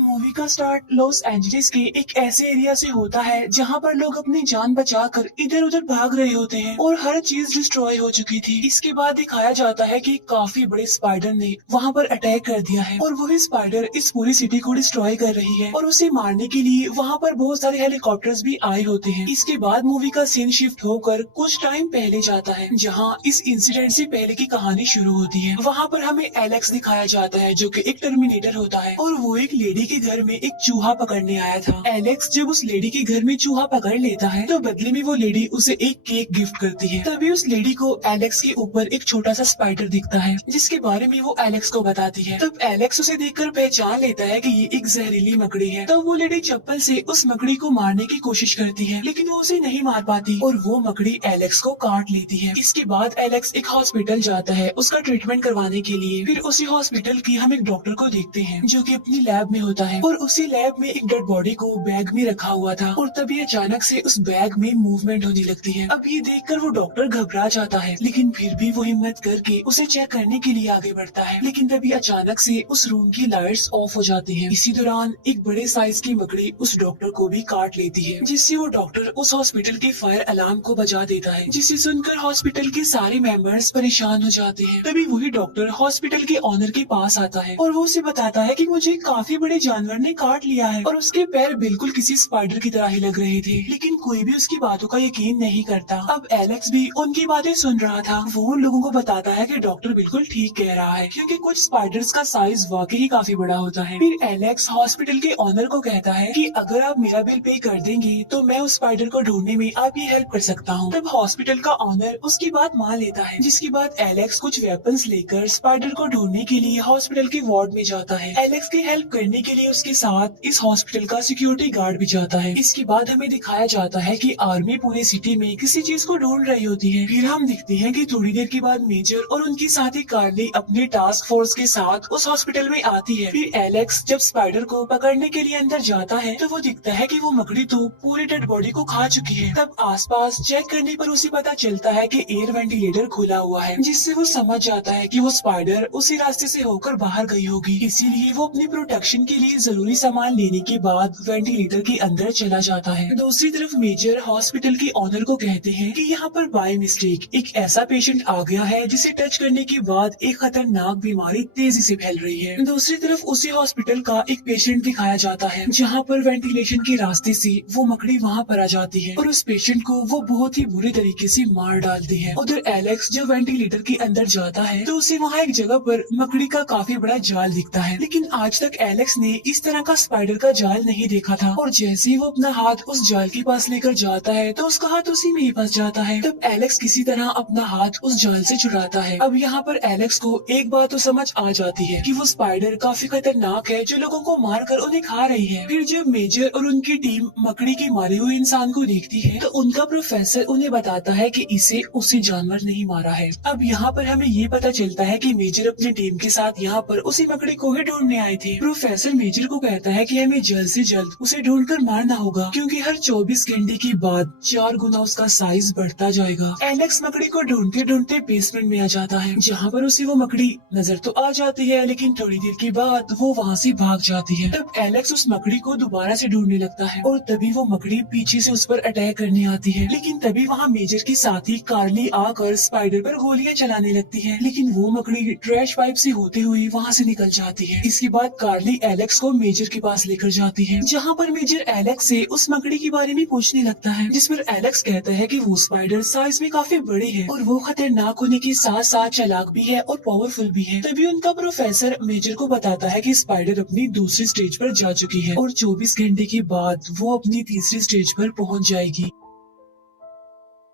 Movie का start Los Angeles के एक ऐसे एरिया से होता है जहां पर लोग अपनी जान बचाकर इधर उधर भाग रहे होते हैं और हर चीज डिस्ट्रॉय हो चुकी थी। इसके बाद दिखाया जाता है कि काफी बड़े स्पाइडर ने वहां पर अटैक कर दिया है और वही स्पाइडर इस पूरी सिटी को डिस्ट्रॉय कर रही है और उसे मारने के लिए वहां पर बहुत सारे हेलीकॉप्टर्स भी आए होते हैं। इसके बाद मूवी का सीन शिफ्ट होकर कुछ टाइम पहले जाता है जहाँ इस इंसिडेंट से पहले की कहानी शुरू होती है। वहाँ पर हमें एलेक्स दिखाया जाता है जो कि एक टर्मिनेटर होता है और वो एक लेडी के घर में एक चूहा पकड़ने आया था। एलेक्स जब उस लेडी के घर में चूहा पकड़ लेता है तो बदले में वो लेडी उसे एक केक गिफ्ट करती है। तभी उस लेडी को एलेक्स के ऊपर एक छोटा सा स्पाइडर दिखता है जिसके बारे में वो एलेक्स को बताती है। तब एलेक्स उसे देखकर पहचान लेता है कि ये एक जहरीली मकड़ी है। तब वो लेडी चप्पल से उस मकड़ी को मारने की कोशिश करती है लेकिन वो उसे नहीं मार पाती और वो मकड़ी एलेक्स को काट लेती है। इसके बाद एलेक्स एक हॉस्पिटल जाता है उसका ट्रीटमेंट करवाने के लिए। फिर उसी हॉस्पिटल की हम एक डॉक्टर को देखते हैं जो कि अपनी लैब में होता है और उसी लैब में एक डेड बॉडी को बैग में रखा हुआ था और तभी अचानक से उस बैग में मूवमेंट होने लगती है। अब ये देखकर वो डॉक्टर घबरा जाता है लेकिन फिर भी वो हिम्मत करके उसे चेक करने के लिए आगे बढ़ता है। लेकिन तभी अचानक से उस रूम की लाइट्स ऑफ हो जाती हैं। इसी दौरान एक बड़े साइज की मकड़ी उस डॉक्टर को भी काट लेती है जिससे वो डॉक्टर उस हॉस्पिटल के फायर अलार्म को बजा देता है जिसे सुनकर हॉस्पिटल के सारे मेंबर्स परेशान हो जाते हैं। तभी वही डॉक्टर हॉस्पिटल के ऑनर के पास आता है और वो उसे बताता है कि मुझे काफी बड़े जानवर ने काट लिया है और उसके पैर बिल्कुल किसी स्पाइडर की तरह ही लग रहे थे लेकिन कोई भी उसकी बातों का यकीन नहीं करता। अब एलेक्स भी उनकी बातें सुन रहा था। वो उन लोगों को बताता है कि डॉक्टर बिल्कुल ठीक कह रहा है क्योंकि कुछ स्पाइडर्स का साइज वाकई ही काफी बड़ा होता है। फिर एलेक्स हॉस्पिटल के ऑनर को कहता है कि अगर आप मेरा बिल पे कर देंगे तो मैं उस स्पाइडर को ढूंढने में आपकी हेल्प कर सकता हूँ। तब हॉस्पिटल का ऑनर उसकी बात मान लेता है जिसके बाद एलेक्स कुछ वेपन्स लेकर स्पाइडर को ढूंढने के लिए हॉस्पिटल के वार्ड में जाता है। एलेक्स की हेल्प करने के लिए उसके साथ इस हॉस्पिटल का सिक्योरिटी गार्ड भी जाता है। इसके बाद हमें दिखाया जाता है कि आर्मी पूरी सिटी में किसी चीज को ढूंढ रही होती है। फिर हम दिखते हैं कि थोड़ी देर के बाद मेजर और उनकी साथी कार्ली अपने टास्क फोर्स के साथ उस हॉस्पिटल में आती है। फिर एलेक्स जब स्पाइडर को पकड़ने के लिए अंदर जाता है तो वो दिखता है कि वो मकड़ी तो पूरी डेड बॉडी को खा चुकी है। तब आसपास चेक करने पर उसे पता चलता है कि एयर वेंटिलेटर खुला हुआ है जिससे वो समझ जाता है कि वो स्पाइडर उसी रास्ते से होकर बाहर गई होगी। इसीलिए वो अपनी प्रोटेक्शन के लिए जरूरी सामान लेने के बाद वेंटिलेटर के अंदर चला जाता है। दूसरी तरफ मेजर हॉस्पिटल के ऑनर को कहते हैं कि यहाँ पर बाय मिस्टेक एक ऐसा पेशेंट आ गया है जिसे टच करने के बाद एक खतरनाक बीमारी तेजी से फैल रही है। दूसरी तरफ उसी हॉस्पिटल का एक पेशेंट दिखाया जाता है जहाँ पर वेंटिलेशन के रास्ते से वो मकड़ी वहाँ पर आ जाती है और उस पेशेंट को वो बहुत ही बुरी तरीके से मार डालती है। उधर एलेक्स जब वेंटिलेटर के अंदर जाता है तो उसे वहाँ एक जगह पर मकड़ी का काफी बड़ा जाल दिखता है लेकिन आज तक एलेक्स ने इस तरह का स्पाइडर का जाल नहीं देखा था और जैसे ही वो अपना हाथ उस जाल के पास लेकर जाता है तो उसका हाथ उसी में ही फंस जाता है। तब एलेक्स किसी तरह अपना हाथ उस जाल से छुड़ाता है। अब यहाँ पर एलेक्स को एक बात तो समझ आ जाती है कि वो स्पाइडर काफी खतरनाक है जो लोगों को मार कर उन्हें खा रही है। फिर जब मेजर और उनकी टीम मकड़ी के मारे हुए इंसान को देखती है तो उनका प्रोफेसर उन्हें बताता है कि इसे उसी जानवर नहीं मारा है। अब यहाँ पर हमें ये पता चलता है कि मेजर अपनी टीम के साथ यहाँ पर उसी मकड़ी को ही ढूंढने आए थे। प्रोफेसर मेजर को कहता है कि हमें जल्द से जल्द उसे ढूंढकर मारना होगा क्योंकि हर 24 घंटे के बाद 4 गुना उसका साइज बढ़ता जाएगा। एलेक्स मकड़ी को ढूंढते ढूंढते बेसमेंट में आ जाता है जहाँ पर उसे वो मकड़ी नजर तो आ जाती है लेकिन थोड़ी देर के बाद वो वहाँ से भाग जाती है। तब एलेक्स उस मकड़ी को दोबारा से ढूंढने लगता है और तभी वो मकड़ी पीछे से उस पर अटैक करने आती है लेकिन तभी वहाँ मेजर की साथी कार्ली आकर स्पाइडर पर गोलियां चलाने लगती है लेकिन वो मकड़ी ट्रैश पाइप से होते हुए वहाँ से निकल जाती है। इसके बाद कार्ली एलेक्स को मेजर के पास लेकर जाती है जहाँ पर मेजर एलेक्स से उस मकड़ी के बारे में पूछने लगता है जिस पर एलेक्स कहता है कि वो स्पाइडर साइज में काफी बड़े है और वो खतरनाक होने के साथ साथ चालाक भी है और पावरफुल भी है। तभी उनका प्रोफेसर मेजर को बताता है कि स्पाइडर अपनी दूसरी स्टेज पर जा चुकी है और 24 घंटे के बाद वो अपनी तीसरी स्टेज पर पहुंच जाएगी।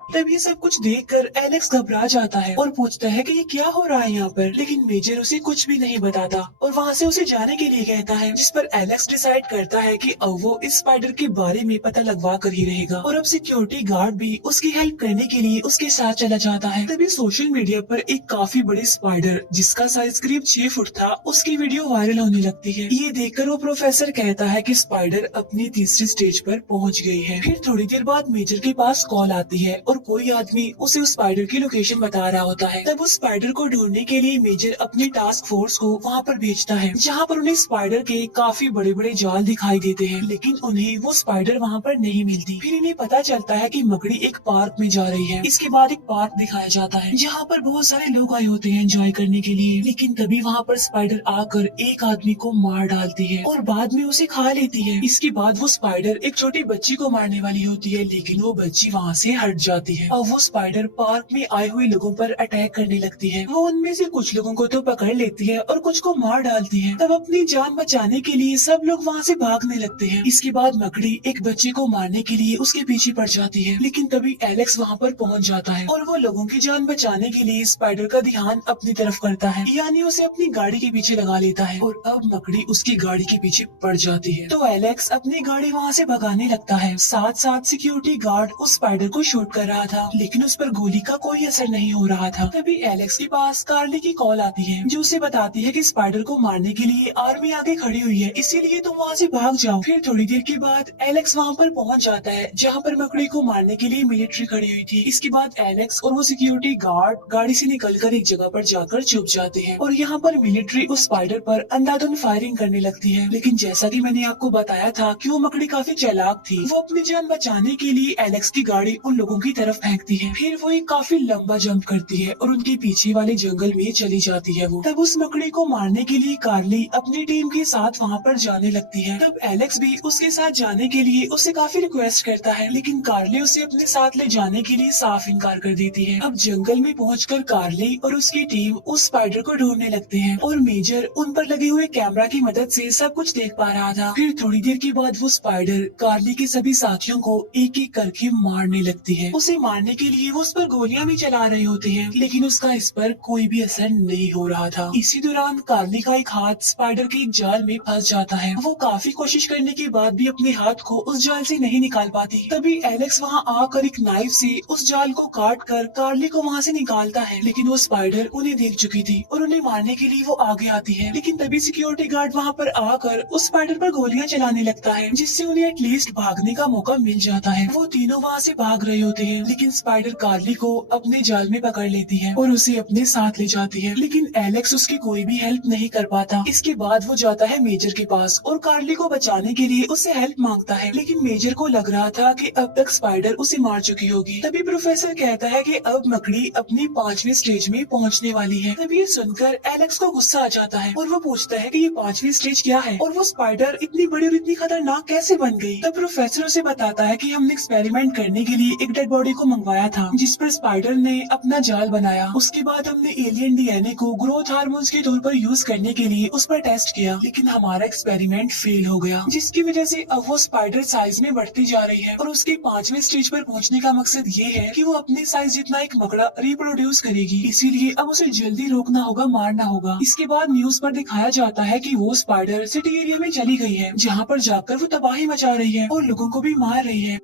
तब ये सब कुछ देखकर एलेक्स घबरा जाता है और पूछता है कि ये क्या हो रहा है यहाँ पर, लेकिन मेजर उसे कुछ भी नहीं बताता और वहाँ से उसे जाने के लिए कहता है जिस पर एलेक्स डिसाइड करता है कि अब वो इस स्पाइडर के बारे में पता लगवा कर ही रहेगा और अब सिक्योरिटी गार्ड भी उसकी हेल्प करने के लिए उसके साथ चला जाता है। तभी सोशल मीडिया पर एक काफी बड़े स्पाइडर जिसका साइज करीब 6 फुट था उसकी वीडियो वायरल होने लगती है। ये देखकर वो प्रोफेसर कहता है कि स्पाइडर अपनी तीसरी स्टेज पर पहुँच गई है। फिर थोड़ी देर बाद मेजर के पास कॉल आती है और और कोई आदमी उसे उस स्पाइडर की लोकेशन बता रहा होता है। तब उस स्पाइडर को ढूंढने के लिए मेजर अपनी टास्क फोर्स को वहाँ पर भेजता है, जहाँ पर उन्हें स्पाइडर के काफी बड़े बड़े जाल दिखाई देते हैं, लेकिन उन्हें वो स्पाइडर वहाँ पर नहीं मिलती। फिर इन्हें पता चलता है कि मकड़ी एक पार्क में जा रही है। इसके बाद एक पार्क दिखाया जाता है जहाँ पर बहुत सारे लोग आए होते हैं एंजॉय करने के लिए, लेकिन तभी वहाँ पर स्पाइडर आकर एक आदमी को मार डालती है और बाद में उसे खा लेती है। इसके बाद वो स्पाइडर एक छोटी बच्ची को मारने वाली होती है, लेकिन वो बच्ची वहाँ से हट जाती है और वो स्पाइडर पार्क में आए हुए लोगों पर अटैक करने लगती है। वो उनमें से कुछ लोगों को तो पकड़ लेती है और कुछ को मार डालती है। तब अपनी जान बचाने के लिए सब लोग वहाँ से भागने लगते हैं। इसके बाद मकड़ी एक बच्चे को मारने के लिए उसके पीछे पड़ जाती है, लेकिन तभी एलेक्स वहाँ पर पहुँच जाता है और वो लोगों की जान बचाने के लिए स्पाइडर का ध्यान अपनी तरफ करता है, यानी उसे अपनी गाड़ी के पीछे लगा लेता है और अब मकड़ी उसकी गाड़ी के पीछे पड़ जाती है। तो एलेक्स अपनी गाड़ी वहाँ से भगाने लगता है। साथ साथ सिक्योरिटी गार्ड उस स्पाइडर को शूट कर रहा था, लेकिन उस पर गोली का कोई असर नहीं हो रहा था। तभी एलेक्स के पास कार्ली की कॉल आती है, जो उसे बताती है कि स्पाइडर को मारने के लिए आर्मी आगे खड़ी हुई है, इसीलिए तुम वहाँ से भाग जाओ। फिर थोड़ी देर के बाद एलेक्स वहाँ पर पहुँच जाता है जहाँ पर मकड़ी को मारने के लिए मिलिट्री खड़ी हुई थी। इसके बाद एलेक्स और वो सिक्योरिटी गार्ड गाड़ी से निकलकर एक जगह पर जाकर छुप जाते हैं और यहाँ पर मिलिट्री उस स्पाइडर पर अंधाधुंध फायरिंग करने लगती है। लेकिन जैसा कि मैंने आपको बताया था कि वो मकड़ी काफी चालाक थी, वो अपनी जान बचाने के लिए एलेक्स की गाड़ी उन लोगों की तरफ फेंकती है। फिर वो एक काफी लंबा जंप करती है और उनके पीछे वाले जंगल में चली जाती है। वो तब उस मकड़ी को मारने के लिए कार्ली अपनी टीम के साथ वहाँ पर जाने लगती है। तब एलेक्स भी उसके साथ जाने के लिए उससे काफी रिक्वेस्ट करता है, लेकिन कार्ली उसे अपने साथ ले जाने के लिए साफ इनकार कर देती है। अब जंगल में पहुंचकर कार्ली और उसकी टीम उस स्पाइडर को ढूंढने लगते हैं और मेजर उन पर लगे हुए कैमरा की मदद से सब कुछ देख पा रहा था। फिर थोड़ी देर के बाद वो स्पाइडर कार्ली के सभी साथियों को एक एक करके मारने लगती है। उसे मारने के लिए वो उस पर गोलियां भी चला रहे होते हैं, लेकिन उसका इस पर कोई भी असर नहीं हो रहा था। इसी दौरान कार्ली का एक हाथ स्पाइडर के एक जाल में फंस जाता है। वो काफी कोशिश करने के बाद भी अपने हाथ को उस जाल से नहीं निकाल पाती। तभी एलेक्स वहाँ आकर एक नाइफ से उस जाल को काट कर कार्ली को वहाँ से निकालता है, लेकिन वो स्पाइडर उन्हें देख चुकी थी और उन्हें मारने के लिए वो आगे आती है। लेकिन तभी सिक्योरिटी गार्ड वहाँ पर आकर उस स्पाइडर पर गोलियां चलाने लगता है, जिससे उन्हें एटलीस्ट भागने का मौका मिल जाता है। वो तीनों वहाँ से भाग रहे होते हैं, लेकिन स्पाइडर कार्ली को अपने जाल में पकड़ लेती है और उसे अपने साथ ले जाती है, लेकिन एलेक्स उसकी कोई भी हेल्प नहीं कर पाता। इसके बाद वो जाता है मेजर के पास और कार्ली को बचाने के लिए उससे हेल्प मांगता है, लेकिन मेजर को लग रहा था कि अब तक स्पाइडर उसे मार चुकी होगी। तभी प्रोफेसर कहता है कि अब मकड़ी अपनी 5वीं स्टेज में पहुंचने वाली है। तभी ये सुनकर एलेक्स को गुस्सा आ जाता है और वो पूछता है कि ये 5वीं स्टेज क्या है और वो स्पाइडर इतनी बड़ी और इतनी खतरनाक कैसे बन गई। तब प्रोफेसर उसे बताता है कि हमने एक्सपेरिमेंट करने के लिए एक डेड बॉडी को मंगवाया था, जिस पर स्पाइडर ने अपना जाल बनाया। उसके बाद हमने एलियन डीएनए को ग्रोथ हार्मोन्स के तौर पर यूज करने के लिए उस पर टेस्ट किया, लेकिन हमारा एक्सपेरिमेंट फेल हो गया, जिसकी वजह से अब वो स्पाइडर साइज में बढ़ती जा रही है और उसके 5वें स्टेज पर पहुंचने का मकसद ये है कि वो अपने साइज जितना एक मकड़ा रिप्रोड्यूस करेगी। इसीलिए अब उसे जल्दी रोकना होगा, मारना होगा। इसके बाद न्यूज पर दिखाया जाता है कि वो स्पाइडर सिटी एरिया में चली गई है, जहाँ पर जाकर वो तबाही मचा रही है और लोगों को भी मार रही है।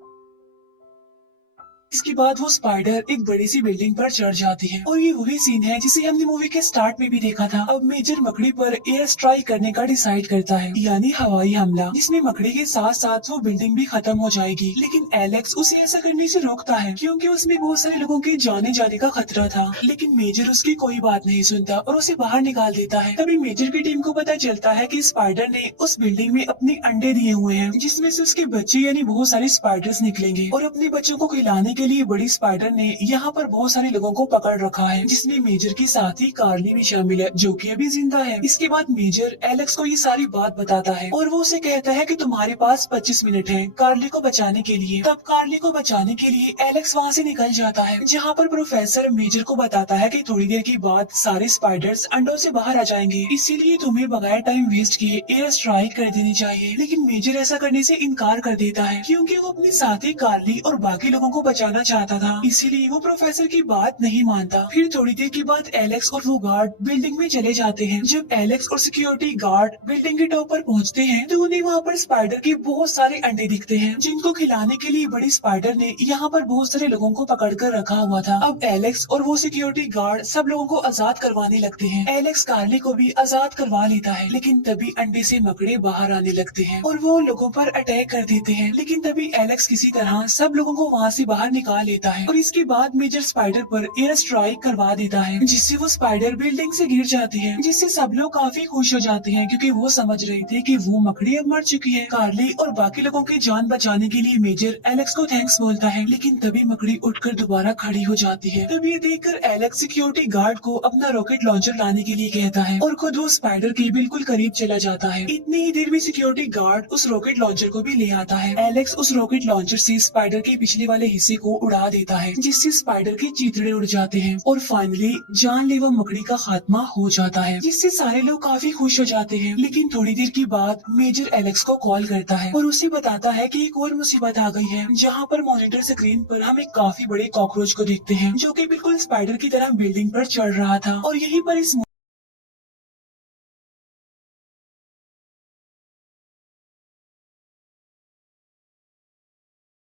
इसके बाद वो स्पाइडर एक बड़ी सी बिल्डिंग पर चढ़ जाती है और ये वही सीन है जिसे हमने मूवी के स्टार्ट में भी देखा था। अब मेजर मकड़ी पर एयर स्ट्राइक करने का डिसाइड करता है, यानी हवाई हमला, जिसमें मकड़ी के साथ साथ वो बिल्डिंग भी खत्म हो जाएगी। लेकिन एलेक्स उसे ऐसा करने से रोकता है, क्योंकि उसमें बहुत सारे लोगों के जाने जाने का खतरा था। लेकिन मेजर उसकी कोई बात नहीं सुनता और उसे बाहर निकाल देता है। तभी मेजर की टीम को पता चलता है कि स्पाइडर ने उस बिल्डिंग में अपने अंडे दिए हुए हैं, जिसमें से उसके बच्चे यानी बहुत सारे स्पाइडर्स निकलेंगे और अपने बच्चों को खिलाने के लिए बड़ी स्पाइडर ने यहाँ पर बहुत सारे लोगों को पकड़ रखा है, जिसमें मेजर के साथ ही कार्ली भी शामिल है, जो कि अभी जिंदा है। इसके बाद मेजर एलेक्स को ये सारी बात बताता है और वो उसे कहता है कि तुम्हारे पास 25 मिनट है कार्ली को बचाने के लिए। तब कार्ली को बचाने के लिए एलेक्स वहाँ से निकल जाता है, जहाँ पर प्रोफेसर मेजर को बताता है कि थोड़ी देर के बाद सारे स्पाइडर्स अंडों से बाहर आ जाएंगे, इसीलिए तुम्हें बगैर टाइम वेस्ट किए एयर स्ट्राइक कर देनी चाहिए। लेकिन मेजर ऐसा करने से इनकार कर देता है, क्योंकि वो अपने साथी कार्ली और बाकी लोगों को बचाना चाहता था, इसीलिए वो प्रोफेसर की बात नहीं मानता। फिर थोड़ी देर के बाद एलेक्स और वो गार्ड बिल्डिंग में चले जाते हैं। जब एलेक्स और सिक्योरिटी गार्ड बिल्डिंग के टॉप पर पहुंचते हैं तो उन्हें वहाँ पर स्पाइडर के बहुत सारे अंडे दिखते हैं, जिनको खिलाने के लिए बड़ी स्पाइडर ने यहाँ पर बहुत सारे लोगों को पकड़ कर रखा हुआ था। अब एलेक्स और वो सिक्योरिटी गार्ड सब लोगों को आजाद करवाने लगते हैं। एलेक्स कार्ली को भी आजाद करवा लेता है, लेकिन तभी अंडे से मकड़े बाहर आने लगते हैं और वो लोगों पर अटैक कर देते हैं। लेकिन तभी एलेक्स किसी तरह सब लोगों को वहाँ से बाहर निकाल लेता है और इसके बाद मेजर स्पाइडर पर एयर स्ट्राइक करवा देता है, जिससे वो स्पाइडर बिल्डिंग से गिर जाती है, जिससे सब लोग काफी खुश हो जाते हैं क्योंकि वो समझ रहे थे कि वो मकड़ी अब मर चुकी है। कार्ली और बाकी लोगों की जान बचाने के लिए मेजर एलेक्स को थैंक्स बोलता है, लेकिन तभी मकड़ी उठकर दोबारा खड़ी हो जाती है। तभी ये देखकर एलेक्स सिक्योरिटी गार्ड को अपना रॉकेट लॉन्चर लाने के लिए कहता है और खुद वो स्पाइडर के बिल्कुल करीब चला जाता है। इतनी ही देर में सिक्योरिटी गार्ड उस रॉकेट लॉन्चर को भी ले आता है। एलेक्स उस रॉकेट लॉन्चर से स्पाइडर के पिछले वाले हिस्से को उड़ा देता है, जिससे स्पाइडर के चीथड़े उड़ जाते हैं और फाइनली जानलेवा मकड़ी का खात्मा हो जाता है, जिससे सारे लोग काफी खुश हो जाते हैं। लेकिन थोड़ी देर के बाद मेजर एलेक्स को कॉल करता है और उसे बताता है कि एक और मुसीबत आ गई है, जहाँ पर मॉनिटर स्क्रीन पर हम एक काफी बड़े कॉकरोच को देखते हैं जो कि बिल्कुल स्पाइडर की तरह बिल्डिंग पर चढ़ रहा था। और यहीं पर इस